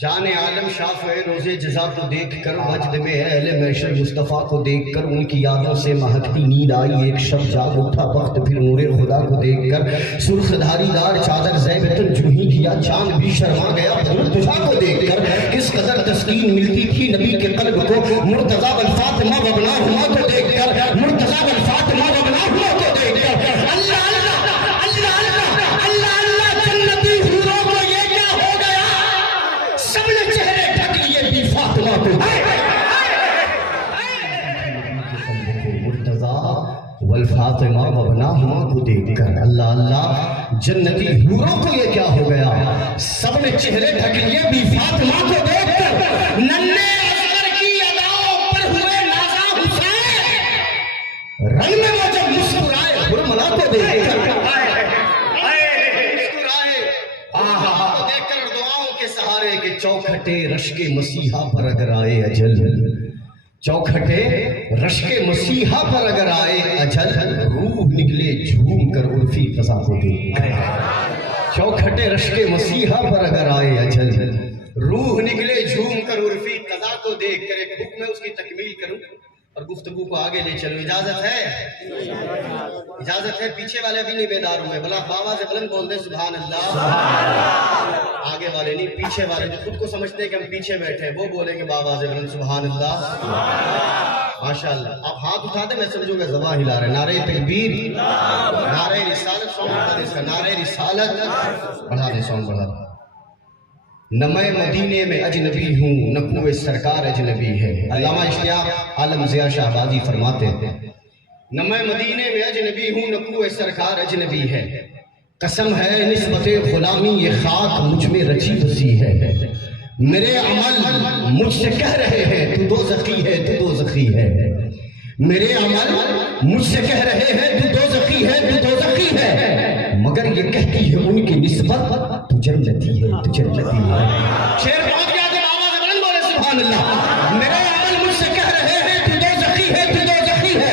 جان عالم شافع روزے جزا کو دیکھ کر وجد میں اہل محشر مصطفیٰ کو دیکھ کر ان کی یادوں سے مہکتی نیند آئی. ایک شب جاگ اٹھا بخت پھر نور خدا کو دیکھ کر. سرخ دھاری دار چادر زیبتن جو ہی کیا چاند بھی شرما گیا مرتضیٰ کو دیکھ کر. کس قدر تسکین ملتی تھی نبی کے قلب کو مرتضیٰ والفاطمہ وابناہما کو دیکھ کر. مرتضیٰ والفاطمہ وابناہما کو دیکھ کر. اللہ والفاطمہ وابناہما کو دیکھ کر. اللہ اللہ جنتی حوروں کو یہ کیا ہو گیا, سب نے چہرے ڈھک لیے بی فاطمہ کو دیکھ کر. ننھے اصغر کی اداؤں پر ہوئے نازا حسین, رنگ میں وہ جب مسکرائے حرملا کو دیکھ کر. دیکھ کر دعاؤں کے سہارے کے چوکھٹے رشک مسیحا پر اگر آئے اجل, چوکھٹے رشک مسیحا پر اگر آئے اجل, روح نکلے جھوم کر عرفی قضا کو دیکھ کر. چوکھٹے رشک مسیحا پر اگر آئے اجل, روح نکلے جھوم کر عرفی قضا کو دیکھ کر. ایک حکم میں اس کی تکمیل کروں اور گفتگو کو آگے لے چلوں. اجازت ہے؟ اجازت ہے؟ پیچھے والے بھی نہیں بیدار ہوئے, بلا بابا سے بلند بول دیں سبحان اللہ. آگے والے نہیں, پیچھے والے جو خود کو سمجھتے ہیں کہ ہم پیچھے بیٹھے ہیں وہ بولیں گے بابا سے بلند سبحان اللہ. ماشاءاللہ. آپ ہاتھ اٹھا دیں, میں سمجھوں گا زبان ہلا رہے. نعرہ تکبیر, نعرہ رسالت, سونگ بڑھا دیں اس کا, نعرہ رسالت بڑھا دیں, سونگ بڑھا دیں. نہ میں مدینے میں اجنبی ہوں نہ کوئی سرکار اجنبی ہے. علامہ اشتیاق عالم ضیاء شہبازی فرماتے ہیں نہ میں مدینے میں اجنبی ہوں نہ کوئی سرکار اجنبی ہے. قسم ہے نسبت غلامی یہ خاک مجھ میں رچی بسی ہے. میرے عمل مجھ سے کہہ رہے ہیں تو دوزخی ہے, تو دوزخی ہے. میرے عمل مجھ سے کہہ رہے ہیں تو دوزخی ہے, تو دوزخی ہے. مگر یہ کہتی ہے ان کی نسبت تو جنتی ہے, تو جنتی ہے. شیر پہنچ گیا کہ آواز بلند بولے سبحان اللہ. میرے عمل مجھ سے کہہ رہے ہیں تو دوزخی ہے, تو دوزخی ہے.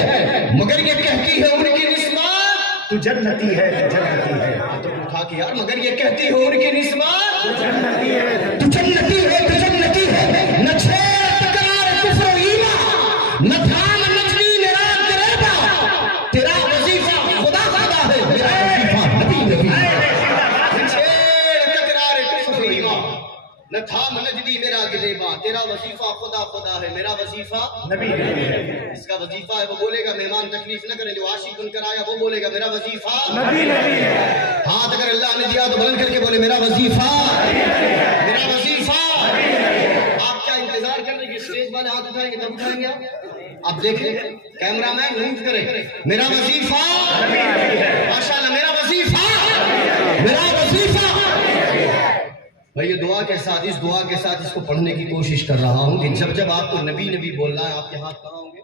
مگر یہ کہتی ہے ان کی نسبت تو جنتی ہے, تو جنتی ہے. تو اٹھا کے یار, مگر یہ کہتی ہے ان کی نسبت تو جنتی ہے, تو جنتی ہے, تو جنتی ہے. نہ چھیڑ تکرار کفر و ایمان, نہ تھام نجلی نران کریبا. تیرا وظیفہ خدا خدا ہے, میرا وظیفہ نبی نبی ہے. نہ تھام نجلی میرا گلیبا, تیرا وظیفہ خدا خدا ہے, میرا وظیفہ نبی نبی ہے. اس کا وظیفہ ہے وہ بولے گا مہمان تکلیف نہ کریں, جو عاشق بن کر آیا وہ بولے گا میرا وظیفہ نبی نبی ہے. ہاتھ اگر اللہ نے دیا تو بلند کر کے بولے میرا وظیفہ, میرا وظیفہ. آپ کیا انتظار کر رہے ہیں کہ اسٹیج والے ہاتھ اٹھائیں گے تب اٹھائیں گے؟ آپ دیکھیں کیمرہ مین موو کریں, میرا وظیفہ ماشاءاللہ, میرا وظیفہ, میرا وظیفہ. میں یہ دعا کے ساتھ, اس دعا کے ساتھ اس کو پڑھنے کی کوشش کر رہا ہوں کہ جب جب آپ کو نبی نبی بولنا ہے آپ کے ہاتھ کہاں ہوں گے؟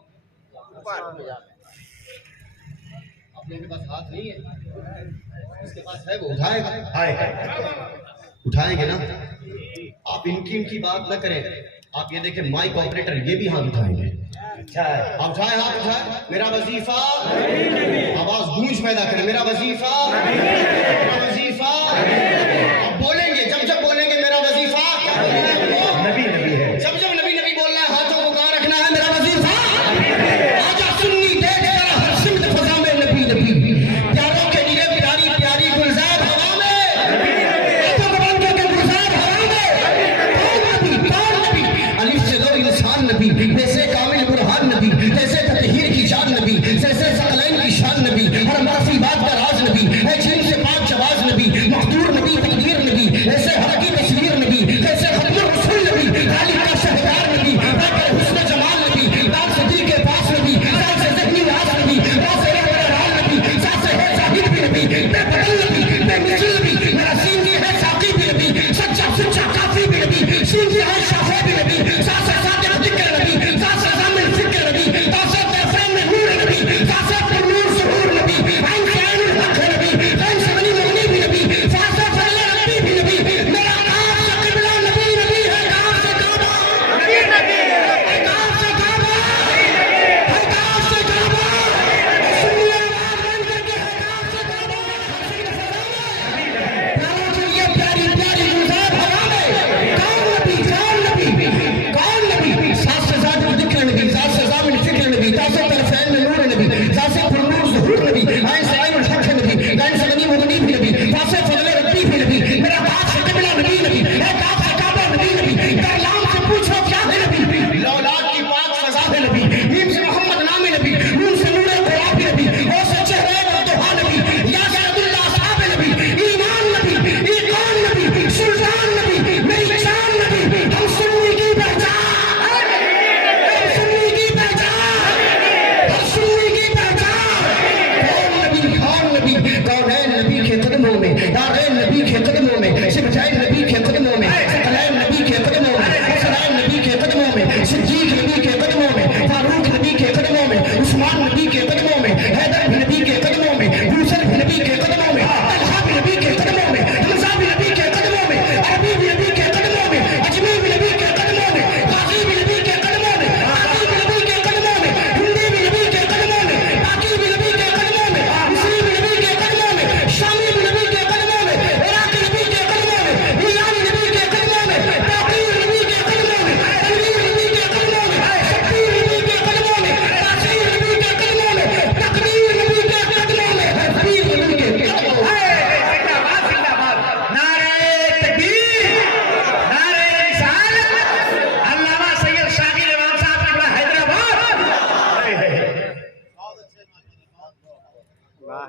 آپ لوگوں کے پاس ہاتھ نہیں ہے, اس کے پاس ہے وہ اٹھائے گا, اٹھائیں گے نا. آپ ان کی بات نہ کریں. آپ یہ دیکھیں مائک آپریٹر یہ بھی ہاتھ اٹھائیں گے. آپ اٹھائیں, ہاتھ اٹھائیں. میرا وظیفہ, آواز گونج پیدا کریں, میرا وظیفہ, میرا وظیفہ. آپ بولیں گے, جب جب بولیں گے میرا وظیفہ کیا نبی نبی ہے. جب جب نبی نبی بولنا ہے ہاتھوں کو کہاں رکھنا ہے, میرا وظیفہ. آجا سنی دیکھ کر ہر سمت فضا میں نبی نبی, پیاروں کے لیے پیاری پیاری گلزار ہوا میں, آجا ببان کے گلزار ہوا میں. کون نبی, کون نبی, الف سے دو انسان نبی, جیسے کامل برہان نبی, جیسے تطہیر کی جان نبی, جیسے ثقلین کی شان نبی, ہر معافی بات کا راز نبی, اے جن سے پاک جواز نبی, مقدور نبی, تقدیر نبی, ایسے حرکی تصویر نبی, ایسے ختم الرسول نبی, غالب کا شہدار نبی, راکر حسن جمال نبی, دار سے دل کے پاس نبی, دار سے ذہنی راز نبی, راز سے رحال نبی, ساز سے ہے ظاہر بھی نبی, بے بدل نبی, بے مثل نبی, میرا سین بھی ہے ساقی بھی نبی, سچا سچا کافی بھی نبی, سین بھی ہے شافع بھی نبی, ساز سے صادق ذکر نبی, ساز سے ضامن فکر نبی, ساز سے طرفین میں نور نبی, ساز سے پر نور ظہور نبی, عین سے عین الحق نبی, عین سے غنی مغنی بھی نبی, ساز سے فرل نبی بھی نبی. میرا کام سے قبلہ نبی نبی ہے, کام سے کعبہ نبی نبی ہے, کام سے کعبہ ہے, کام سے کعبہ سنی آواز بن کر کے ہے, کام سے کعبہ پیاروں کے لیے پیاری پیاری گلزار ہوا میں, کون نبی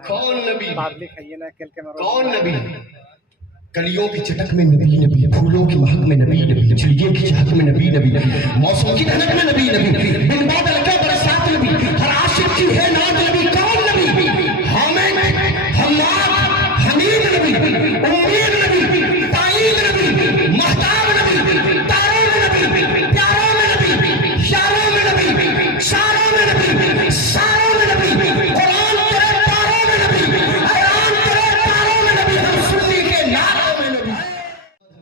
کون نبی؟ کون نبی؟ کلیوں کی چٹک میں نبی نبی، پھولوں کی مہک میں نبی نبی، چڑیوں کی چہک میں نبی نبی، موسم کی دھنک میں نبی نبی، بن بادل کے برسات نبی، ہر عاشق کی ہے ناز نبی، کون نبی؟ حامد، حماد، حمید نبی، امید نبی، تائید نبی، مہتاب نبی، تاروں میں نبی، پیاروں میں نبی، یاروں میں نبی، شاروں میں نبی، ساروں میں نبی، قرآن تیرے پاروں میں نبی، قرآن تیرے پاروں میں نبی، ہم سنی کے نعروں میں نبی،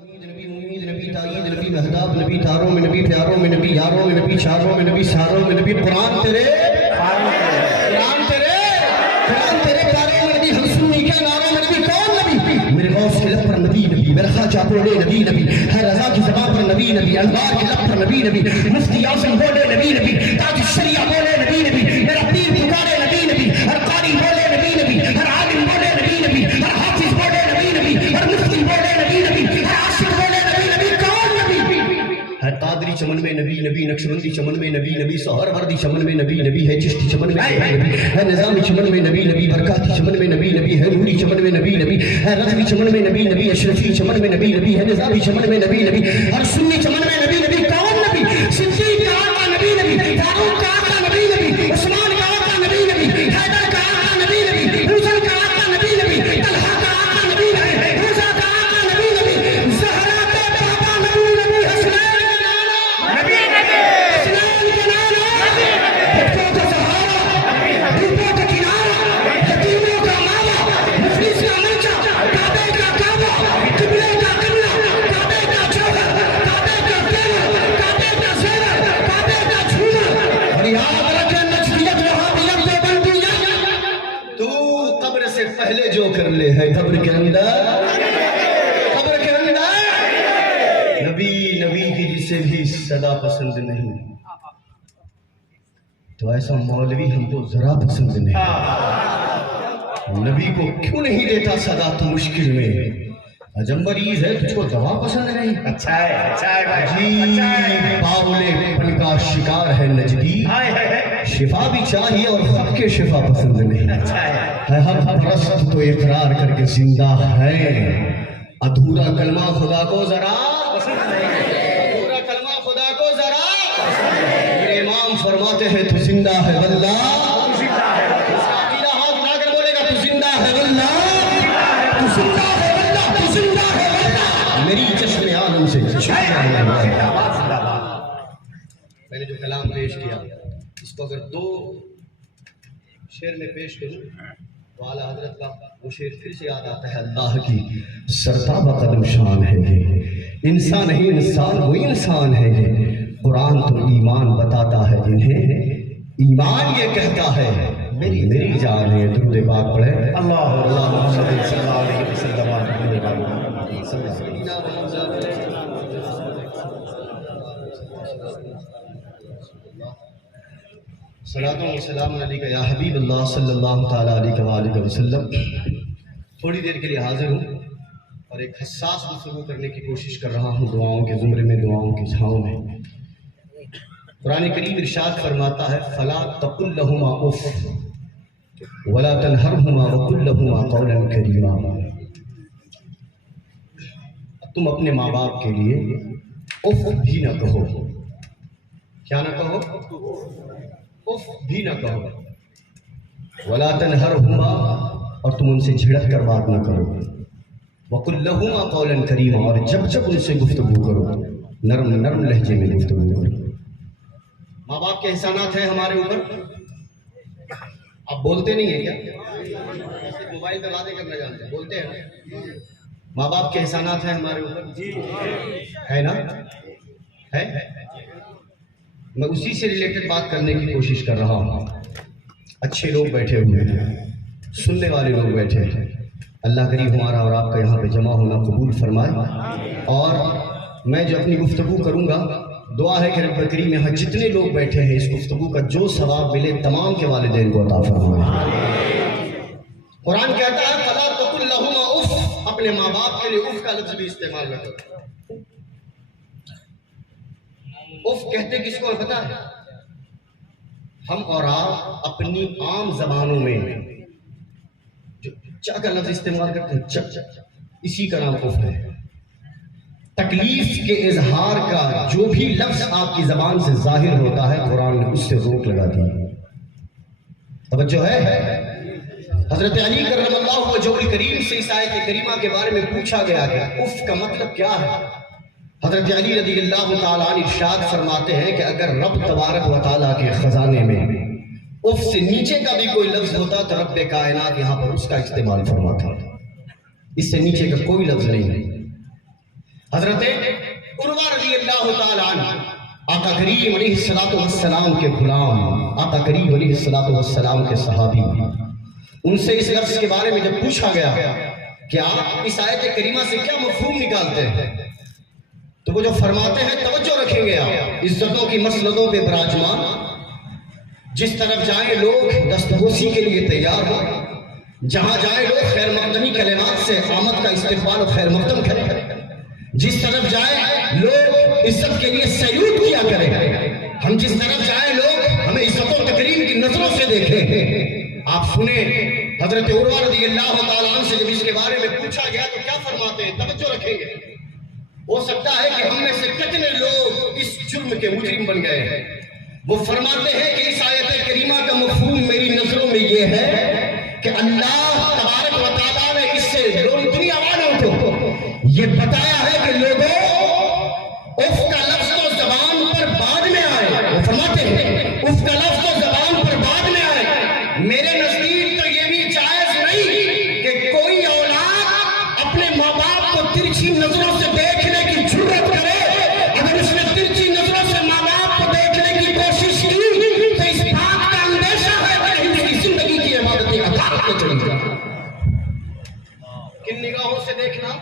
حمید نبی، امید نبی، تائید نبی، مہتاب نبی، تاروں میں نبی، پیاروں میں نبی، یاروں میں نبی، شاروں میں نبی، ساروں میں نبی، قرآن تیرے قرآن تیرے پاروں میں نبی، ہم سنی کے نعروں میں نبی، کون نبی؟ میرے غوث کے لب پر نبی نبی، میرا خواجہ بولے نبی نبی، ہر رضا کی زبان پر نبی نبی، انوار کے لب پر نبی نبی، مفتی اعظم بولے نبی نبی، تاج الشریعہ بولے نبی نبی، میرا پیر پکارے نبی نبی، ہر قاری بولے نبی نبی، ہر عالم بولے نبی نبی، ہر حافظ بولے نبی نبی، ہر مفتی بولے نبی نبی، ہر عاشق بولے نبی نبی، کون نبی؟ ہے قادری چمن میں نبی نبی، نقشبندی چمن میں نبی نبی، سہر وردی چمن میں نبی نبی، ہے چشتی چمن میں نبی نبی، ہے نظامی چمن میں نبی نبی، برکاتی چمن میں نبی نبی، ہے نوری چمن میں نبی نبی، ہے رضوی چمن میں نبی نبی، اشرفی چمن میں نبی نبی، ہے نظامی چمن میں نبی نبی، ہر سنی چمن میں نبی نبی، کون نبی؟ صدیق کا آقا نبی نبی، فاروق کا آقا نبی نبی، عثمان کا آقا نبی نبی، حیدر کا آقا نبی نبی، حسن کا آقا نبی نبی، طلحہ کا آقا نبی نبی، حسن کا آقا نبی نبی، زہرا کے بابا نبی نبی، حسنین کے نانا نبی نبی، حسنین کے نانا نبی نبی، بچوں کا سہارا، ڈوبوں کا کنارہ، یتیموں کا ماما، مفلس کا منچا، کعبے کا کعبہ، قبلے کا قبلہ، کعبے کا جوہر، کعبے کا زیور، کعبے کا زیور، کعبے کا جھومر، اور یاد رکھے نجدیت وہابیت دیوبندیت، تو قبر سے پہلے جو کر لے ہے قبر کے اندر، قبر کے اندر نبی نبی کی جسے بھی صدا پسند نہیں، تو ایسا مولوی ہم کو ذرا پسند نہیں، نبی کو کیوں نہیں دیتا صدا تو مشکل میں، عجب مریض ہے تجھ کو دوا پسند نہیں، اچھا ہے بھائی، باولے پن کا شکار ہے نجدی، شفا بھی چاہیے اور خود کے شفا پسند نہیں، ہے حق پرست تو اقرار کر کے زندہ ہے، ادھورا کلمہ خدا کو ذرا، ادھورا کلمہ خدا کو ذرا، میرے امام فرماتے ہیں تو زندہ ہے واللہ، اس کا عقیدہ ہاتھ اٹھا کر بولے گا تو زندہ ہے واللہ، تو زندہ ہے واللہ، تو زندہ ہے واللہ، میری چشم عالم سے میں نے جو کلام پیش کیا اس کو اگر دو شعر میں پیش کروں تو اعلیٰ حضرت کا وہ شعر پھر سے یاد آتا ہے، اللہ کی سرتابہ قدم شان ہے یہ، انسان نہیں انسان وہ انسان ہے یہ، قرآن تو ایمان بتاتا ہے جنہیں ایمان یہ کہتا ہے میری جان ہے، درود پاک پڑھے اللہ صلی اللہ علیہ وسلم، صلاۃ و سلام علیکہ یا حبیب اللہ صلی اللہ تعالیٰ علیہ وآلہ وسلم۔ تھوڑی دیر کے لیے حاضر ہوں اور ایک حساس گفتگو کرنے کی کوشش کر رہا ہوں دعاؤں کے زمرے میں، دعاؤں کی چھاؤں میں۔ قرآن کریم ارشاد فرماتا ہے فَلَا تَقُلْ لَهُمَا اُفٍّ وَلَا تَنْهَرْهُمَا وَقُلْ لَهُمَا قَوْلًا كَرِيمًا، تم اپنے ماں باپ کے لیے اف بھی نہ کہو، کیا نہ کہو؟ اف بھی نہ کہو، وَلَا تَنْهَرْهُمَا، اور تم ان سے جھڑک کر بات نہ کرو، وَقُلْ لَهُمَا قَوْلًا كَرِيمًا، اور جب ان سے گفتگو کرو نرم نرم لہجے میں گفتگو کرو۔ ماں باپ کے احسانات ہیں ہمارے اوپر، آپ بولتے نہیں ہیں کیا؟ موبائل پہ باتیں کرنا جانتے ہیں، بولتے ہیں ماں باپ کے احسانات ہیں ہمارے اوپر، ہے نا؟ ہے؟ میں اسی سے ریلیٹڈ بات کرنے کی کوشش کر رہا ہوں۔ اچھے لوگ بیٹھے ہوئے ہیں، سننے والے لوگ بیٹھے ہیں، اللہ کریم ہمارا اور آپ کا یہاں پہ جمع ہونا قبول فرمائے، اور میں جو اپنی گفتگو کروں گا دعا ہے کہ رب کریم یہاں جتنے لوگ بیٹھے ہیں اس گفتگو کا جو ثواب ملے تمام کے والدین کو عطا فرمائے۔ قرآن کہتا ہے فَلَا تَقُلْ لَهُمَا اُفٍّ، اپنے ماں باپ کے لیے اف کا لفظ بھی استعمال نہ کرو۔ اف کہتے کس کو پتا ہے؟ ہم اور آپ اپنی عام زبانوں میں چا کا لفظ استعمال کرتے ہیں، چا، اسی کا نام کفر ہے۔ تکلیف کے اظہار کا جو بھی لفظ آپ کی زبان سے ظاہر ہوتا ہے قرآن نے اس سے روک لگا دی۔ توجہ ہے؟ حضرت علی کرم اللہ وجہہ الکریم سے اس آیت کریمہ کے بارے میں پوچھا گیا کہ اف کا مطلب کیا ہے؟ حضرت علی رضی اللہ تعالیٰ عنہ ارشاد فرماتے ہیں کہ اگر رب تبارک و تعالیٰ کے خزانے میں اف سے نیچے کا بھی کوئی لفظ ہوتا تو رب کائنات یہاں پر اس کا استعمال فرماتا، اس سے نیچے کا کوئی لفظ نہیں ہے۔ حضرت عروہ رضی اللہ تعالیٰ عنہ آقا کریم علیہ السلام کے غلام، آقا کریم علیہ السلام کے صحابی، ان سے اس لفظ کے بارے میں جب پوچھا گیا کہ آپ اس آیت کریمہ سے کیا مفہوم نکالتے ہیں تو وہ جو فرماتے ہیں، توجہ رکھیں گے آپ، عزتوں کی مسندوں پہ براجمان، جس طرف جائیں لوگ دستبوسی کے لیے تیار ہو، جہاں جائیں لوگ خیر مقدمی کلمات سے آمد کا استقبال و خیر مقدم کریں، جس طرف جائیں لوگ عزت کے لیے سیلوٹ کیا کریں، ہم جس طرف جائیں لوگ ہمیں عزت و تکریم کی نظروں سے دیکھیں۔ آپ سنیں حضرت عروہ رضی اللہ تعالیٰ عنہ سے جب اس کے بارے میں پوچھا گیا تو کیا فرماتے ہیں، توجہ رکھیں گے۔ ہو سکتا ہے کہ ہم میں سے کتنے لوگ اس جرم کے مجرم بن گئے ہیں۔ وہ فرماتے ہیں کہ اس آیت کریمہ کا مفہوم میری نظروں میں یہ ہے کہ اللہ تبارک و تعالیٰ نے اس سے دنیا والوں کو یہ بتایا ہے کہ لوگوں اف کا لفظ تو زبان پر بعد میں آئے، وہ فرماتے ہیں اف کا لفظ تو زبان پر بعد میں آئے، میرے نزدیک تو یہ بھی جائز نہیں کہ کوئی اولاد اپنے ماں باپ کو ترچھی نظروں سے دیکھنے کی جرت کرے۔ اگر اس نے ترچھی نظروں سے ماں باپ کو دیکھنے کی کوشش کی تو اس بات کا اندیشہ ہے کہ کہیں اس کی زندگی کی عبادتیں عذاب میں چلی جائیں۔ کن نگاہوں سے دیکھنا؟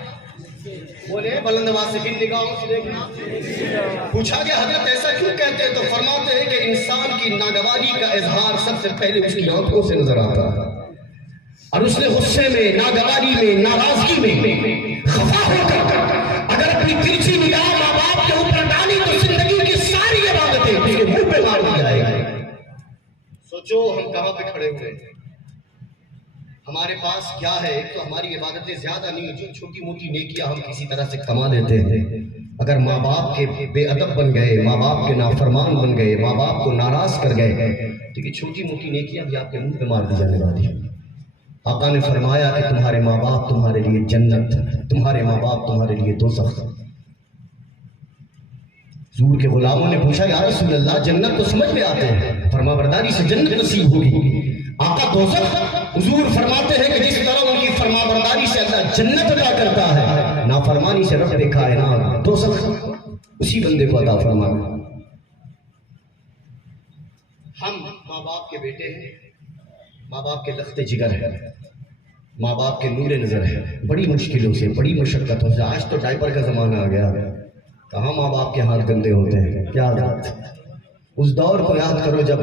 بولے بلند آواز سے، کن نگاہوں سے دیکھنا؟ پوچھا کہ حضرت ایسا کیوں کہتے ہیں تو فرماتے ہیں کہ انسان کی ناگواری کا اظہار سب سے پہلے اس کی آنکھوں سے نظر آتا ہے، اور اس نے غصے میں، ناگواری میں، ناراضگی میں، خفا ہو کر اگر اپنی ترچھی نگاہ ماں باپ کے اوپر ڈالی تو زندگی کی ساری عبادتیں اس کے منہ پہ مار دی جائے گی۔ سوچو ہم کہاں پہ کھڑے ہوئے ہیں، ہمارے پاس کیا ہے؟ ایک تو ہماری عبادتیں زیادہ نہیں، جو چھوٹی موٹی نیکیاں ہم کسی طرح سے کما لیتے ہیں۔ اگر ماں باپ کے بے ادب بن گئے، ماں باپ کے نافرمان بن گئے، ماں باپ کو ناراض کر گئے تو یہ چھوٹی موٹی نیکیاں بھی آپ کے منہ پہ مار دی جانے والی ہیں۔ آقا نے فرمایا کہ تمہارے ماں باپ تمہارے لیے جنت، تمہارے ماں باپ تمہارے لیے دوزخ۔ حضور کے غلاموں نے پوچھا یا رسول اللہ جنت تو سمجھ میں آتے ہیں، فرما برداری سے جنت نصیب ہوگی، آقا دوزخ؟ حضور فرماتے ہیں کہ جس طرح ان کی فرما برداری سے اللہ جنت عطا کرتا ہے، نافرمانی سے رب کائنات دوزخ اسی بندے کو عطا فرماتا۔ ہم ماں باپ کے بیٹے ہیں، ماں باپ کے لخت جگر ہیں، ماں باپ کے نور نظر ہے، بڑی مشکلوں سے، بڑی مشقتوں سے۔ آج تو ڈائپر کا زمانہ آ گیا، کہاں ماں باپ کے ہاتھ گندے ہوتے ہیں، کیا بات۔ اس دور کو یاد کرو جب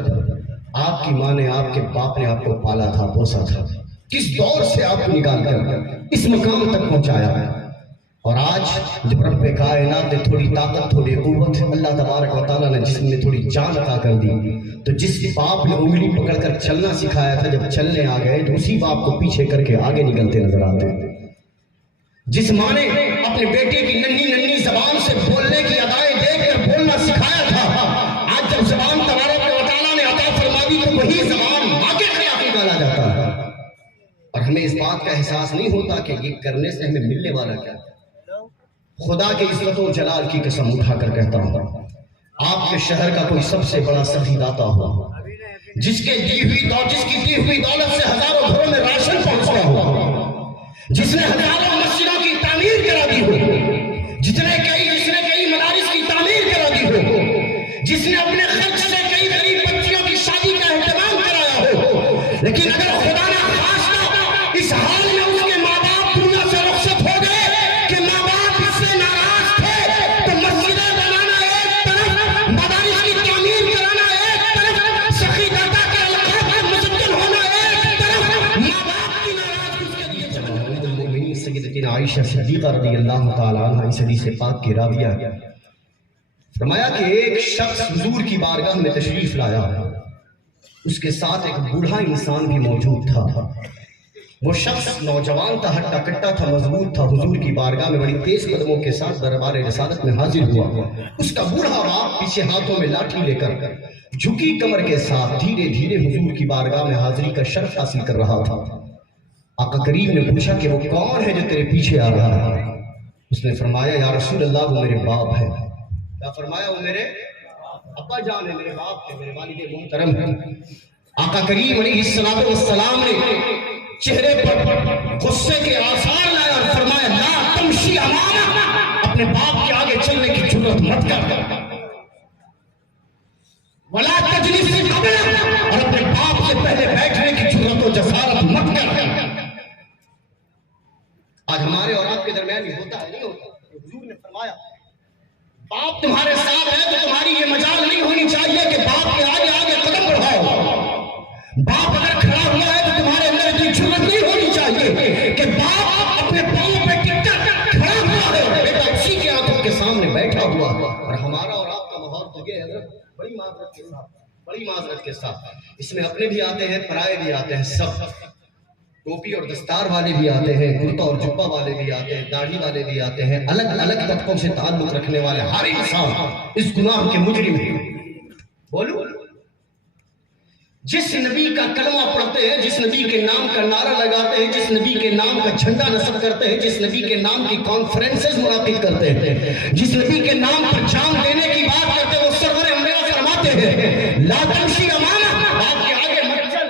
آپ کی ماں نے، آپ کے باپ نے آپ کو پالا تھا، پوسا تھا، کس دور سے آپ کو نکال کر اس مقام تک پہنچایا ہے۔ اور آج جب رب کائنات نے تھوڑی طاقت، تھوڑی قوت، اللہ تبارک و تعالیٰ نے جسم میں تھوڑی جان عطا کر دی، تو جس باپ نے انگلی پکڑ کر چلنا سکھایا تھا جب چلنے آ گئے تو اسی باپ کو پیچھے کر کے آگے نکلتے نظر آتے ہیں۔ جس ماں نے اپنے بیٹے کی ننھی زبان سے بولنے کی ادائیں دیکھ کر بولنا سکھایا تھا، آج جب زبان تبارک و تعالیٰ نے عطا فرما دی تو وہی زبان ماں کے خلاف نکالا جاتا ہے۔ اور ہمیں اس بات کا احساس نہیں ہوتا کہ یہ کرنے سے ہمیں ملنے والا کیا ہے۔ خدا کے عزت و جلال کی قسم اٹھا کر کہتا ہوں، آپ کے شہر کا کوئی سب سے بڑا سخی داتا ہو، جس کی دی ہوئی دولت سے ہزاروں گھروں میں راشن پہنچتا ہو، جس نے ہزاروں مسجدوں کی تعمیر کرا دی ہو، جس نے کئی مدارس کی تعمیر کرا دی ہو، جس نے اپنے خرچ سے کئی غریب بچیوں کی شادی کا اہتمام کرایا ہو، لیکن اگر خدا نہ خواستہ اس حال میں اس کے ماں باپ دنیا سے رخصت ہو گئے کہ ماں باپ اس سے ناراض تھے، تو مسجدیں بنانا ایک طرف، مدارس کی تعمیر کرانا ایک طرف، سخی داتا کے القاب کا مسجد ہونا ایک طرف، ماں باپ کی ناراضگی اس کے لیے ام المؤمنین سیدتنا عائشہ صدیقہ رضی اللہ تعالیٰ عنہ اس حدیث پاک کی راویہ فرمایا کہ ایک شخص حضور کی بارگاہ میں تشریف لایا، اس کے ساتھ ایک بوڑھا انسان بھی موجود تھا۔ وہ شخص نوجوان تھا، ہٹا کٹا تھا، مضبوط تھا، حضور کی بارگاہ میں بڑی تیز قدموں کے ساتھ دربار رسالت میں حاضر ہوا۔ اس کا بوڑھا باپ پیچھے ہاتھوں میں لاٹھی لے کر جھکی کمر کے ساتھ دھیرے دھیرے حضور کی بارگاہ میں حاضری کا شرف حاصل کر رہا تھا۔ آقا کریم نے پوچھا کہ وہ کون ہے جو تیرے پیچھے آ رہا ہے؟ اس نے فرمایا یا رسول اللہ وہ میرے باپ ہے۔ کیا فرمایا؟ وہ میرے ابا جان ہے، میرے باپ ہے، میرے والد محترم ہے۔ آقا کریم علیہ السلام نے چہرے پر غصے کے آثار لائے اور فرمایا لا تمشی امامہ، اپنے باپ کے آگے چلنے کی جرت مت کر، ولا تجلس قبلہ، اور اپنے باپ سے پہلے بیٹھنے کی جرت و جسارت مت کر۔ آج ہمارے اور آپ کے درمیان یہ ہوتا ہے نہیں ہوتا؟ حضور نے فرمایا باپ تمہارے ساتھ ہے تو تمہاری یہ مجال نہیں ہونی چاہیے کہ باپ کے آگے آگے قدم بڑھاؤ۔ باپ اگر کھڑا ہوا ہے تو تمہارے اندر اتنی جرت نہیں ہونی چاہیے کہ باپ اپنے پاؤں پہ ٹک کر کھڑا ہوا ہے، بیٹا اسی کے آنکھوں کے سامنے بیٹھا ہوا ہے۔ اور ہمارا اور آپ کا ماحول تو یہ ہے بڑی معذرت کے ساتھ، اس میں اپنے بھی آتے ہیں، پرائے بھی آتے ہیں، سب ٹوپی اور دستار والے بھی آتے ہیں، کرتا اور جبہ والے بھی آتے ہیں، داڑھی والے بھی آتے ہیں، الگ الگ طبقوں سے تعلق رکھنے والے ہر انسان اس گناہ کے مجرم ہیں۔ بولو، جس نبی کا کلمہ پڑھتے ہیں، جس نبی کے نام کا نعرہ لگاتے ہیں، جس نبی کے نام کا جھنڈا نصب کرتے ہیں، جس نبی کے نام کی کانفرنسز منعقد کرتے ہیں، جس نبی کے نام پر جان دینے کی بات کرتے ہیں، وہ سرور انبیاء فرماتے ہیں لا تمشی امامہ، باپ کے آگے مت چل،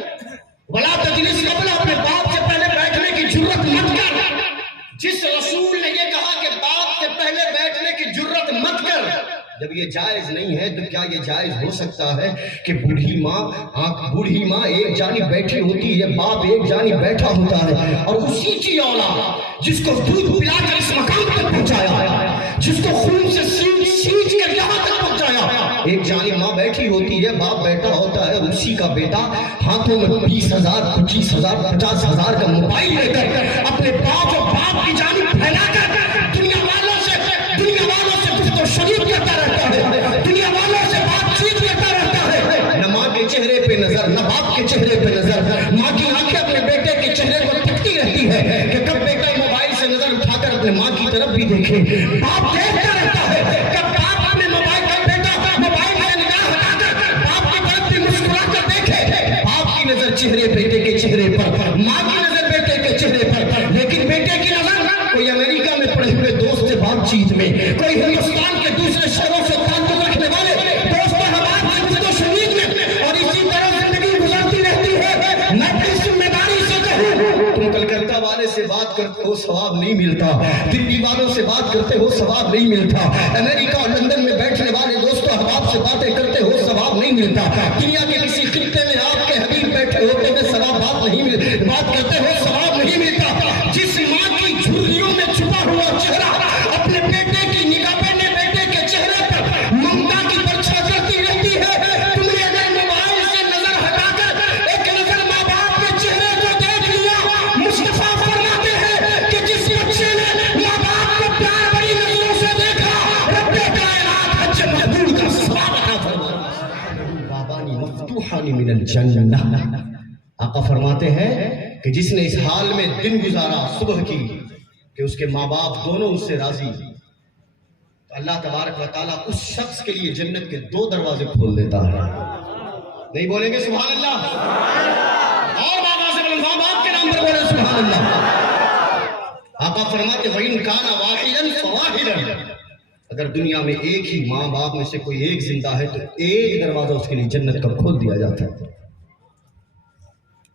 ولا تجلس قبلہ، اپنے باپ سے پہلے بیٹھنے کی جرت مت کر۔ جس رسول نے یہ کہا کہ باپ سے پہلے بیٹھنے کی جرت مت کر، جب یہ جائز نہیں ہے تو کیا یہ جائز ہو سکتا ہے کہ بوڑھی ماں ایک جانب بیٹھی ہوتی ہے، باپ ایک جانب بیٹھا ہوتا ہے، اور اسی کی اولاد جس کو دودھ پلا کر اس مقام تک پہنچایا، جس کو خون سے سینچ کر یہاں تک پہنچایا، ایک جانب ماں بیٹھی ہوتی ہے، باپ بیٹھا ہوتا ہے، اسی کا بیٹا ہاتھوں میں 20,000 25,000 50,000 کا موبائل لے کر اپنے باپ اور باپ کی جانب پھیلا کر دنیا والوں سے گفت و شنید کرتا رہتا ہے، دنیا والوں سے بات چیت کرتا رہتا ہے، نہ ماں کے چہرے پہ نظر، نہ باپ کے چہرے پہ نظر، ماں کی آنکھیں اپنے بیٹے کے چہرے کو تکتی رہتی ہے کہ کب بیٹا موبائل سے نظر اٹھا کر اپنے ماں کی طرف بھی دیکھے، باپ دیکھتا رہتا ہے کب باپ اپنے موبائل کا بیٹا موبائل سے نگاہ ہٹا کر باپ کی طرف بھی مسکرا کر دیکھے، باپ کی نظر چہرے بیٹے کے چہرے پر، ماں کی نظر بیٹے کے چہرے پر، لیکن بیٹے کی نظر کوئی امریکہ میں پڑھے ہوئے دوست سے بات چیت میں، کوئی ہندوستان کے دوسرے شہروں سے تعلق رکھنے والے دوست احباب سے گفت و شنید میں، اور اسی طرح زندگی گزرتی رہتی ہے۔ میں اپنی ذمہ داری سے کہوں، تم کلکتہ والے سے بات کرتے ہو ثواب نہیں ملتا، دلی والوں سے بات کرتے ہو ثواب نہیں ملتا، امریکہ اور لندن میں بیٹھنے والے دوست احباب سے باتیں کرتے ہو ثواب نہیں ملتا، دنیا کے کسی خطے میں آپ کے حبیب بیٹھے ہوتے ہوئے ثواب بات کرتے ہو ثواب نہیں ملتا۔ جس ماں کی جھرریوں میں چھپا ہوا چہرہ اپنے بیٹے کی نگاہ پہنے بیٹے کے چہرے پر ممتا کی پرچھا کرتی رہتی ہے، تم نے اگر موبائل سے نظر ہٹا کر ایک نظر ماں باپ کے چہرے کو دیکھ لیا، مصطفیٰ فرماتے ہیں کہ جس بچے نے ماں باپ کو پیار بڑی نظروں سے دیکھا، رب کائنات حج مقبول کا ثواب عطا فرماتا۔ بابانی مفتوحان من الجنہ، آقا فرماتے ہیں کہ جس نے اس حال میں دن گزارا صبح کی کہ اس کے ماں باپ دونوں اس سے راضی، تو اللہ تبارک و تعالیٰ اس شخص کے لیے جنت کے 2 دروازے کھول دیتا ہے۔ نہیں بولیں گے سبحان اللہ؟ اور بابا سے بولیں، ماں باپ کے نام پر بولیں سبحان اللہ۔ آقا فرماتے وَإِن كَانَ وَاحِدًا فَوَاحِدًا، اگر دنیا میں ایک ہی ماں باپ میں سے کوئی ایک زندہ ہے تو ایک دروازہ اس کے لیے جنت کا کھول دیا جاتا ہے۔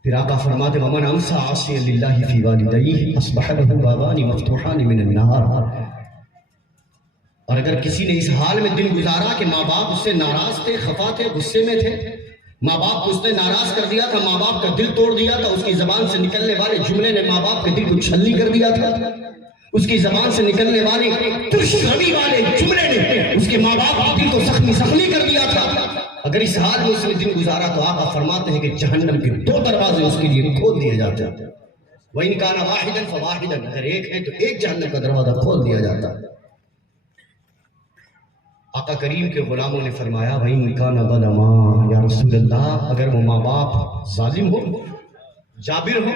پھر آقا فرماتے وَمَنْ أَمْسَى عَاصِيًا لِلَّهِ فِي وَالِدَيْهِ أَصْبَحَ لَهُ بَابَانِ مَفْتُوحَانِ مِنَ النَّارِ، اور اگر کسی نے اس حال میں دن گزارا کہ ماں باپ اس سے ناراض تھے، خفا تھے، غصے میں تھے، ماں باپ کو اس نے ناراض کر دیا تھا، ماں باپ کا دل توڑ دیا تھا، اس کی زبان سے نکلنے والے جملے نے ماں باپ کے دل کو چھلنی کر دیا تھا، اس کی زبان سے نکلنے والے ترش روی والے جملے نے اس کے ماں باپ کے دل کو زخمی کر دیا تھا، اگر اس حال میں اس نے دن گزارا تو آقا فرماتے ہیں کہ جہنم کے 2 دروازے اس کے لیے کھول دیے جاتے ہیں۔ وَإِن كَانَ وَاحِدًا فَوَاحِدًا، اگر ایک ہے تو ایک جہنم کا دروازہ کھول دیا جاتا ہے۔ آقا کریم کے غلاموں نے فرمایا وَإِن كَانَ ظَلَمًا، یا رسول اللہ اگر وہ ماں باپ ظالم ہو، جابر ہو،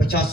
50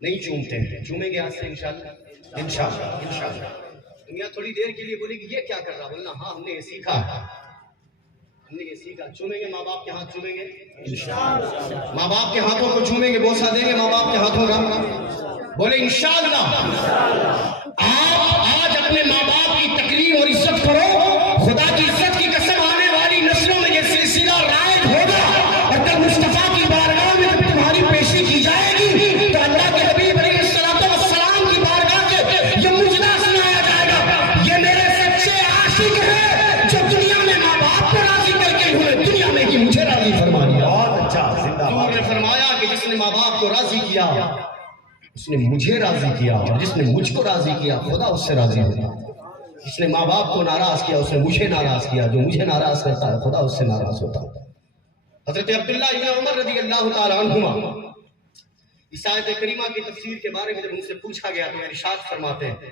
نہیں چومتے ہیں. چومیں گے آج سے انشاءاللہ انشاءاللہ. دنیا تھوڑی دیر کے لیے بولے گی یہ کیا کر رہا, بولنا ہاں ہم نے یہ سیکھا, ہم نے یہ سیکھا. چومیں گے ماں باپ کے ہاتھ, چومیں گے انشاءاللہ. ماں باپ کے ہاتھوں کو چومیں گے, بوسہ دیں گے ماں باپ کے ہاتھوں کا, بولے انشاءاللہ. آپ آج اپنے ماں باپ کی تکریم اور عزت کرو. خدا کی عزت کی قسم آنے والی نسلوں میں یہ سلسلہ رائج ہوگا, اور کل مصطفیٰ کی بارگاہ میں جب تمہاری پیشی کی جائے گی تو اللہ کے حبیب علیہ السلام کی بارگاہ سے یہ مجدہ سنایا جائے گا, یہ میرے سچے عاشق ہیں جو دنیا میں ماں باپ کو راضی کر کے ہوئے دنیا میں ہی مجھے راضی فرما دیا. بہت اچھا, حضور نے فرمایا کہ جس نے ماں باپ کو راضی کیا اس نے مجھے راضی کیا, اور جس نے مجھ کو راضی کیا خدا اس سے راضی ہوتا. جس نے ماں باپ کو ناراض کیا اس نے مجھے ناراض کیا, جو مجھے ناراض کرتا ہے خدا اس سے ناراض ہوتا. حضرت عبداللہ ابن عمر رضی اللہ تعالی عنہما اس آیت کریمہ کی تفسیر کے بارے میں جب ان سے پوچھا گیا تو ارشاد فرماتے ہیں,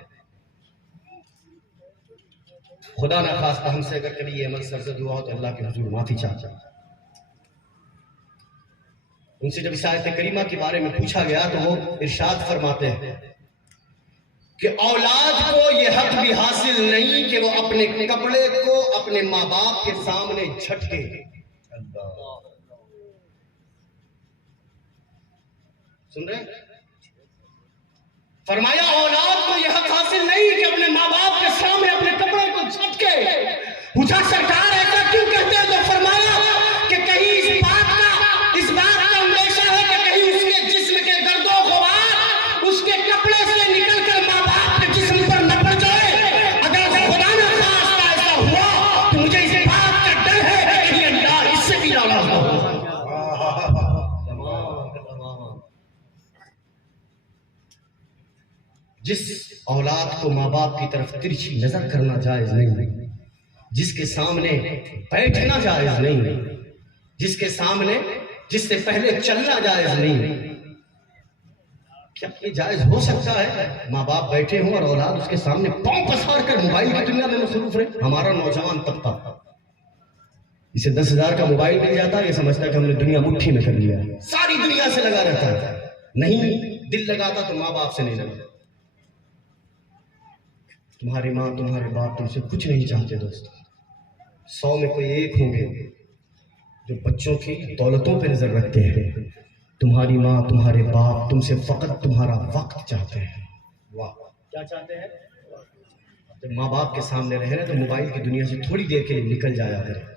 خدا نہ خواستہ ہم سے اگر کبھی یہ عمل سرزد ہوا ہو تو اللہ کے حضور معافی چاہتا. ان سے جب اس آیت کریمہ کے بارے میں پوچھا گیا تو وہ ارشاد فرماتے ہیں کہ اولاد کو یہ حق بھی حاصل نہیں کہ وہ اپنے کپڑے کو اپنے ماں باپ کے سامنے جھٹکے. سن رہے ہیں؟ فرمایا اولاد کو یہ حق حاصل نہیں کہ اپنے ماں باپ کے سامنے اپنے کپڑے کو جھٹکے. پوچھا سرکار ایسا کیوں کہتے ہیں؟ تو فرمایا کہ کہیں اس بات کا اندیشہ ہے کہ کہیں اس کے جسم کے گرد و غبار اس کے کپڑے سے نکل کر ماں باپ کے جسم پر نہ پڑ جائے. اگر خدا نہ خواستہ ایسا ہوا تو مجھے اس بات کا ڈر ہے کہ کہیں اللہ اس سے بھی ناراض نہ ہو. جس اولاد کو ماں باپ کی طرف ترچھی نظر کرنا جائز نہیں, جس کے سامنے بیٹھنا جائز نہیں, جس کے سامنے جس سے پہلے چلنا جائز نہیں, کیا یہ جائز ہو سکتا ہے؟ ماں باپ بیٹھے ہوں اور اولاد اس کے سامنے پاؤں پسار کر موبائل کی دنیا میں مصروف رہے. ہمارا نوجوان طبقہ اسے 10,000 کا موبائل مل جاتا ہے, یہ سمجھتا ہے کہ ہم نے دنیا مٹھی میں کر لیا, ساری دنیا سے لگا رہتا ہے. نہیں, دل لگاتا تو ماں باپ سے نہیں لگتا. تمہاری ماں تمہارے باپ تم سے کچھ نہیں چاہتے دوست. 100 میں کوئی ایک ہوں گے جو بچوں کی دولتوں پہ نظر رکھتے ہیں. تمہاری ماں تمہارے باپ تم سے فقط تمہارا وقت چاہتے ہیں. واہ, کیا چاہتے ہیں؟ جب ماں باپ کے سامنے رہے تو موبائل کی دنیا سے تھوڑی دیر کے لیے نکل جایا کرے,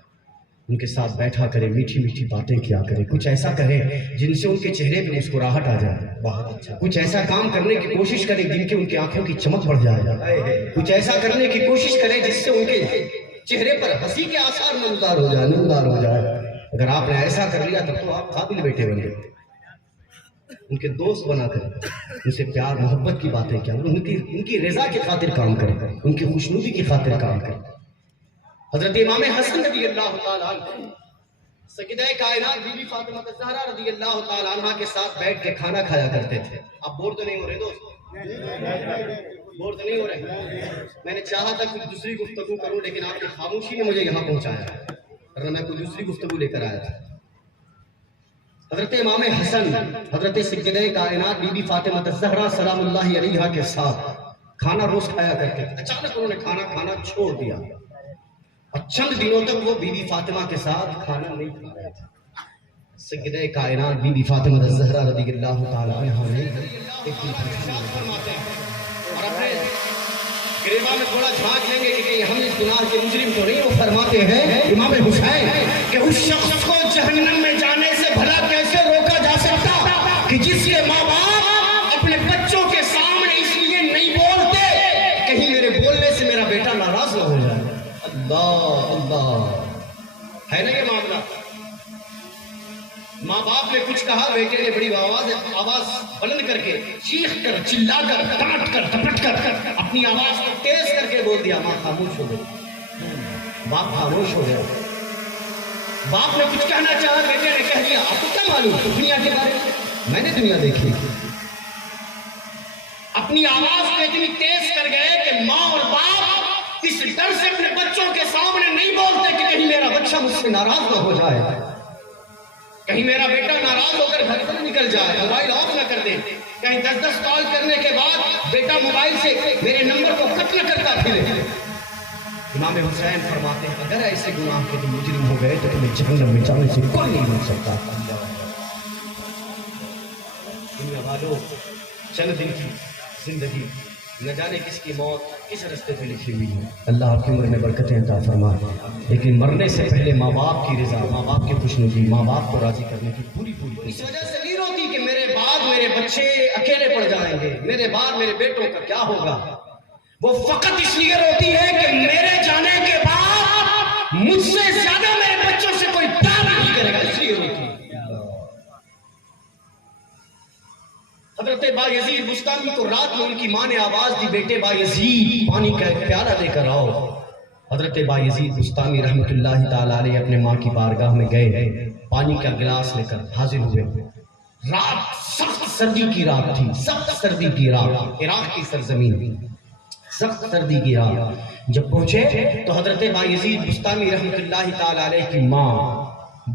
ان کے ساتھ بیٹھا کرے, میٹھی میٹھی باتیں کیا کرے, کچھ ایسا کہے جن سے ان کے چہرے پہ مسکراہٹ آ جائے. بہت اچھا. کچھ ایسا کام کرنے کی کوشش کرے جن کے ان کی آنکھوں کی چمک بڑھ جائے. کچھ ایسا کرنے کی کوشش کرے جس سے ان کے چہرے پر ہنسی کے آثار نمودار ہو جائے. اگر آپ نے ایسا کر لیا تب تو آپ قابل بیٹے بن گئے. ان کے دوست بنا کر ان سے پیار محبت کی باتیں کیا, ان کی رضا کی خاطر کام کرے, ان کی خوشنودی کی خاطر کام کرے. حضرت امام حسن رضی اللہ تعالیٰ عنہ سیدہ کائنات بی بی فاطمہ الزہرا رضی اللہ تعالیٰ عنہ کے ساتھ بیٹھ کے کھانا کھایا کرتے تھے. آپ بور تو نہیں ہو رہے دوست؟ بور تو نہیں ہو رہے؟ میں نے چاہا تھا کچھ دوسری گفتگو کروں لیکن آپ کی خاموشی نے مجھے یہاں پہنچایا, ورنہ میں کوئی دوسری گفتگو لے کر آیا تھا. حضرت امام حسن حضرت سیدہ کائنات بی بی فاطمہ الزہرا سلام اللہ علیہا کے ساتھ کھانا روز کھایا کرتے تھے. اچانک انہوں نے کھانا چھوڑ دیا اور چند دنوں تک وہ بی بی فاطمہ کے ساتھ کھانا نہیں کھا رہے تھے. سیدہ کائنات بی بی فاطمہ الزہرا رضی اللہ تعالیٰ عنہا نے ایک دن فرماتے ہیں اور اپنے گریباں میں تھوڑا جھانک لیں گے کہ ہم اس گناہ کے مجرم تو نہیں. وہ فرماتے ہیں امام حسین کہ اس شخص کو جہنم میں جانے سے بھلا کیسے روکا جا سکتا کہ جس کے ماں باپ اپنے بچوں کے سامنے اس لیے نہیں بولتے کہیں میرے بولنے سے میرا بیٹا ناراض نہ ہو جائے. اللہ اللہ, ہے نا یہ معاملہ؟ ماں باپ نے کچھ کہا, بیٹے نے بڑی آواز بلند کر کے چیخ کر چلا کر ڈانٹ کر ٹپٹ کر اپنی آواز کو تیز کر کے بول دیا. ماں خاموش ہو گئی, باپ خاموش ہو گیا. باپ نے کچھ کہنا چاہا, بیٹے نے کہہ دیا. آپ کو کیا معلوم دنیا کے بارے میں نے دنیا دیکھی. اپنی آواز کو اتنی تیز کر گئے کہ ماں اور باپ اس ڈر سے اپنے بچوں کے سامنے نہیں بولتے کہ کہیں میرا بچہ مجھ سے ناراض نہ ہو جائے, کہیں میرا بیٹا ناراض ہو کر گھر سے نکل جائے, موبائل آف نہ کر دے. کہیں 10 کال کرنے کے بعد بیٹا موبائل سے میرے نمبر کو قتل کرتا پھرے۔ امام حسین فرماتے ہیں اگر ایسے گناہ کے تم مجرم ہو گئے تو تمہیں جہنم میں جانے سے کوئی نہیں روک سکتا۔ دنیا والوں، چند دن کی زندگی، نہ جانے کس کی موت کس رستے پہ لکھی ہوئی ہے۔ اللہ آپ کی عمر میں برکتیں عطا فرمائے، لیکن مرنے سے پہلے ماں باپ کی رضا، ماں باپ کی خوشنودی، ماں باپ کو راضی کرنے کی پوری اس وجہ سے نہیں روتی کہ میرے بعد میرے بچے اکیلے پڑ جائیں گے، میرے بعد میرے بیٹوں کا کیا ہوگا۔ وہ فقط اس لیے روتی ہے کہ میرے جانے کے بعد مجھ سے زیادہ میرے بچوں سے کوئی پیار نہیں کرے گا، اس لیے روتی ہے۔ حضرت بایزید بستامی کو رات میں ان کی ماں نے آواز دی، بیٹے بایزید پانی کا ایک پیالہ لے کر آؤ۔ حضرت بایزید بستامی رحمت اللہ تعالیٰ علیہ اپنے ماں کی بارگاہ میں گئے، پانی کا گلاس لے کر حاضر ہوئے۔ رات سخت سردی کی رات تھی، سخت سردی کی رات، عراق کی سرزمین، سخت سردی کی رات۔ جب پہنچے تو حضرت بایزید بستامی رحمت اللہ تعالیٰ علیہ کی ماں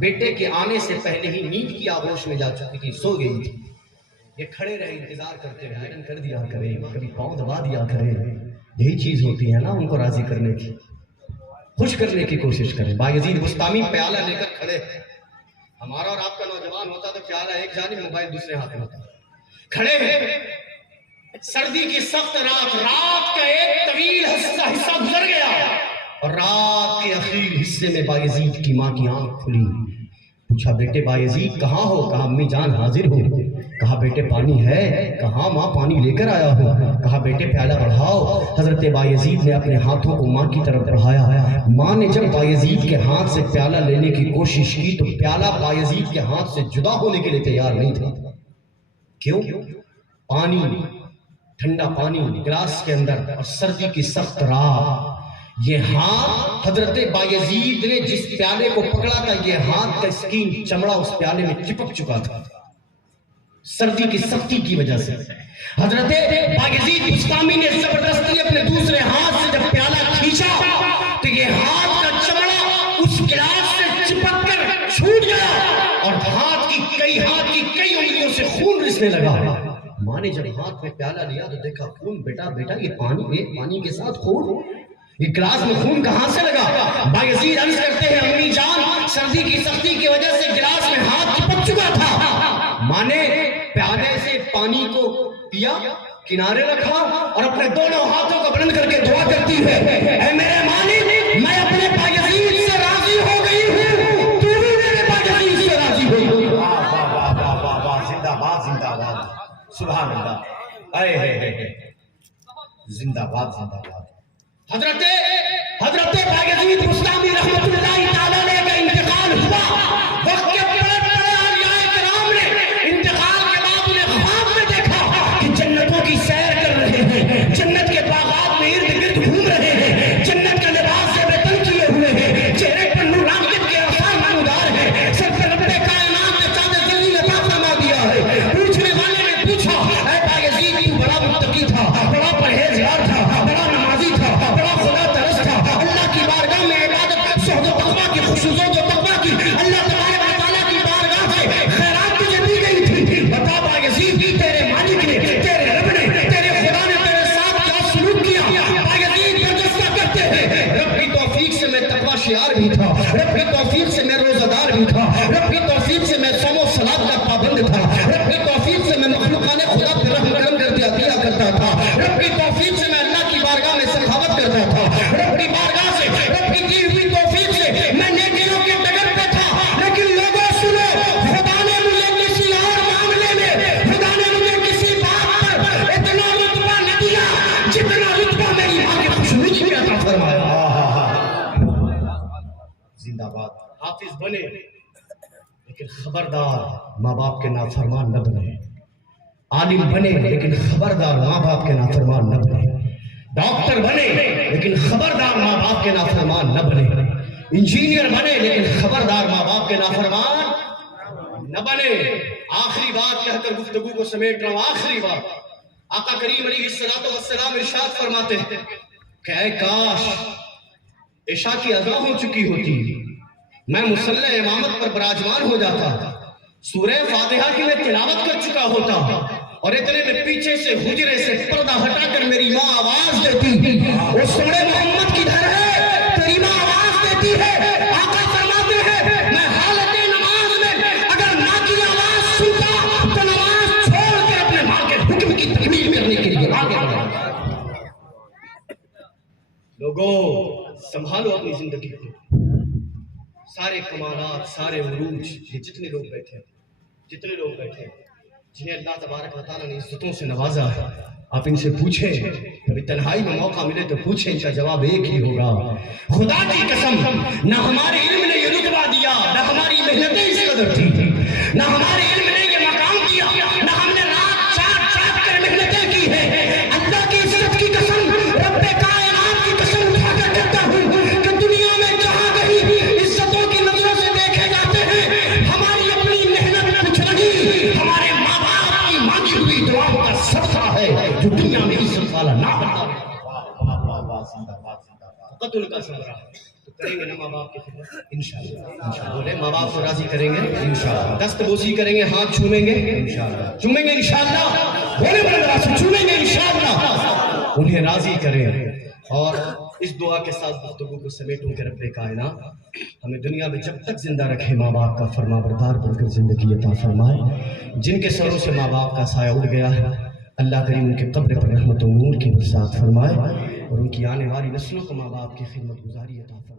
بیٹے کے آنے سے پہلے ہی نیند کی آغوش میں جا چکی تھی، سو گئی تھی۔ یہ کھڑے رہے، انتظار کرتے رہے، آئرن کر دیا کرے، کبھی پاؤں دبا دیا کرے، یہی چیز ہوتی ہے نا ان کو راضی کرنے کی، خوش کرنے کی کوشش کریں۔ بایزید بستامی پیالہ لے کر کھڑے، ہمارا اور آپ کا نوجوان ہوتا تو پیالہ ایک جانب موبائل دوسرے ہاتھ میں ہوتا، کھڑے ہیں، سردی کی سخت رات، رات کا ایک طویل حصہ گزر گیا اور رات کے اخیر حصے میں بایزید کی ماں کی آنکھ کھلی۔ پوچھا بیٹے بایزید کہاں ہو؟ کہا امی جان حاضر ہو۔ کہا بیٹے پانی ہے؟ کہا ماں پانی لے کر آیا ہوں۔ کہا بیٹے پیالہ بڑھاؤ۔ حضرت بایزید نے اپنے ہاتھوں کو ماں کی طرف بڑھایا۔ ماں نے جب بایزید کے ہاتھ سے پیالہ لینے کی کوشش کی تو پیالہ بایزید کے ہاتھ سے جدا ہونے کے لیے تیار نہیں تھا۔ کیوں؟ پانی، ٹھنڈا پانی گلاس کے اندر اور سردی کی سخت رات، یہ ہاتھ حضرت بایزید نے جس پیالے کو پکڑا تھا، یہ ہاتھ کا اسکین چمڑا اس پیالے میں چپک چکا تھا سردی کی سختی کی وجہ سے۔ حضرت بایزید بستامی نے زبردستی اپنے دوسرے ہاتھ سے جب پیالہ کھینچا تو یہ ہاتھ کا چمڑا اس گلاس سے چپک کر چھوٹ گیا اور ہاتھ کی کئی انگلیوں سے خون رسنے لگا۔ ماں نے جب ہاتھ میں پیالہ لیا تو دیکھا خون، بیٹا یہ پانی کے ساتھ خون، یہ گلاس میں خون کہاں سے لگا؟ بایزید عرض کرتے ہیں امی جان سردی کی سختی کی وجہ سے گلاس میں ہاتھ چپک چکا تھا۔ ماں نے پیالے سے پانی کو پیا، کنارے رکھا اور اپنے دونوں ہاتھوں کو بلند کر کے دعا کرتی ہے، اے میرے مالک میں اپنے بایزید سے راضی ہو گئی ہوں، تو بھی میرے بایزید سے راضی ہوئی۔ واہ واہ واہ واہ واہ، زندہ باد زندہ باد، سبحان اللہ، اے زندہ باد زندہ باد۔ حضرت بایزید بستامی رحمت اللہ تعالیٰ علیہ کا انتقال ہوا۔ وقت کے بڑے بڑے اولیاء کرام نے انتقال کے بعد انہیں خواب میں دیکھا کہ جنتوں کی سیر کر رہے ہیں، جنت کے باغات میں ارد گرد گھوم رہے ہیں، جنت کا لباس سے بےتن کیے ہوئے ہیں، چہرے پر نورانیت کے آثار نمودار ہیں، سر پر رب کائنات نے چادر زمین عطا فرما دیا ہے۔ پوچھنے والے نے پوچھا اے بایزید تو بڑا متقی تھا، بڑا پرہیزگار تھا، بڑا نمازی تھا، بڑا خدا ترس تھا، اللہ کی بارگاہ میں عبادت شہد و تقویٰ کی خصوصیت و تقویٰ کی اللہ تبارک و تعالیٰ کی بارگاہ سے خیرات تجھے دی گئی تھی، بتا بایزید تیرے مالک نے، تیرے رب نے، تیرے خدا نے تیرے ساتھ کیا سلوک کیا؟ بایزید برجستہ کرتے ہیں رب کی توفیق سے میں تقویٰ شعار بھی تھا، رب کی توفیق سے میں روزہ دار بھی تھا، رب کی توفیق سے میں صوم و صلاۃ کا پابند تھا، رب کی توفیق سے میں مخلوقان خدا پر رحم کرم کر دیا کرتا تھا، رب کی توفیق سے میں اللہ کی بارگاہ میں سخاوت کرتا تھا، رب کی بارگاہ سے، رب کی دی ہوئی توفیق سے میں نیکیوں کے ڈگر پہ تھا۔ لیکن لوگوں سنو، خدا نے مجھے کسی اور معاملے میں، خدا نے مجھے کسی بات پر اتنا رتبہ نہ دیا جتنا رتبہ میری ماں کی خوشنودی میں عطا فرمایا۔ زندہ باد۔ حافظ بنے لیکن خبردار ماں باپ کے نافرمان نہ بنے، عالم بنے لیکن خبردار ماں باپ کے نافرمان نہ بنے، ڈاکٹر بنے لیکن خبردار ماں باپ کے نافرمان نہ بنے، انجینئر بنے لیکن خبردار ماں باپ کے نافرمان نہ بنے۔ آخری بات کہہ کر گفتگو کو سمیٹ رہا ہوں، آخری بات آقا کریم علیہ السلام ارشاد فرماتے ہیں کہ اے کاش عشاء کی اذان ہو چکی ہوتی، میں مصلی امامت پر براجمان ہو جاتا، سورہ فاتحہ کی میں تلاوت کر چکا ہوتا، اور اتنے میں پیچھے سے حجرے سے پردہ ہٹا کر میری ماں آواز دیتی، وہ سونے محمد کدھر ہے؟ تیری ماں آواز دیتی ہے۔ آقا فرماتے ہیں میں حالت نماز میں اگر ماں کی آواز سنتا تو نماز چھوڑ کے اپنے ماں کے حکم کی تکمیل کرنے کے لیے آگے بڑھا۔ لوگوں سنبھالو اپنی زندگی کو، سارے کمالات، سارے عروج، یہ جتنے لوگ بیٹھے جنہیں اللہ تبارک و تعالیٰ نے عزتوں سے نوازا ہے، آپ ان سے پوچھیں، کبھی تنہائی میں موقع ملے تو پوچھیں، ان کا جواب ایک ہی ہوگا، خدا کی قسم نہ ہمارے علم نے یہ رتبہ دیا، نہ ہماری محنتیں اس قدر تھی، نہ ہمارے علم نے یہ مقام دیا، نہ ہم نے رات چاٹ چاٹ کر محنتیں کی ہے۔ اللہ کی عزت کی قسم، رب کائنات کی قسم اٹھا کر کہتا ہوں کہ دنیا میں جہاں کہیں عزتوں کی نظروں سے دیکھے جاتے ہیں، ہماری اپنی محنت کچھ نہیں، ہمارے ماں باپ کی مانگی ہوئی دعاؤں کا صدقہ ہے جو دنیا میں عزت والا نہ بتا۔ قتل کا ثمرہ تو کریں گے نا ماں باپ کی خدمت انشاءاللہ، بولے ماں باپ کو راضی کریں گے انشاءاللہ، دست بوسی کریں گے، ہاتھ چومیں گے انشاءاللہ، بولے بڑے بڑا سے چومیں گے انشاءاللہ، انہیں راضی کریں۔ اور اس دعا کے ساتھ گفتگو کو سمیٹوں کہ رب کائنات ہمیں دنیا میں جب تک زندہ رکھے ماں باپ کا فرما بردار بن کر زندگی عطا فرمائے۔ جن کے سروں سے ماں باپ کا سایہ اڑ گیا ہے، اللہ کریم ان کے قبر پر رحمت و نور کی برسات فرمائے، اور ان کی آنے والی نسلوں کو ماں باپ کی خدمت گزاری عطا فرمائے۔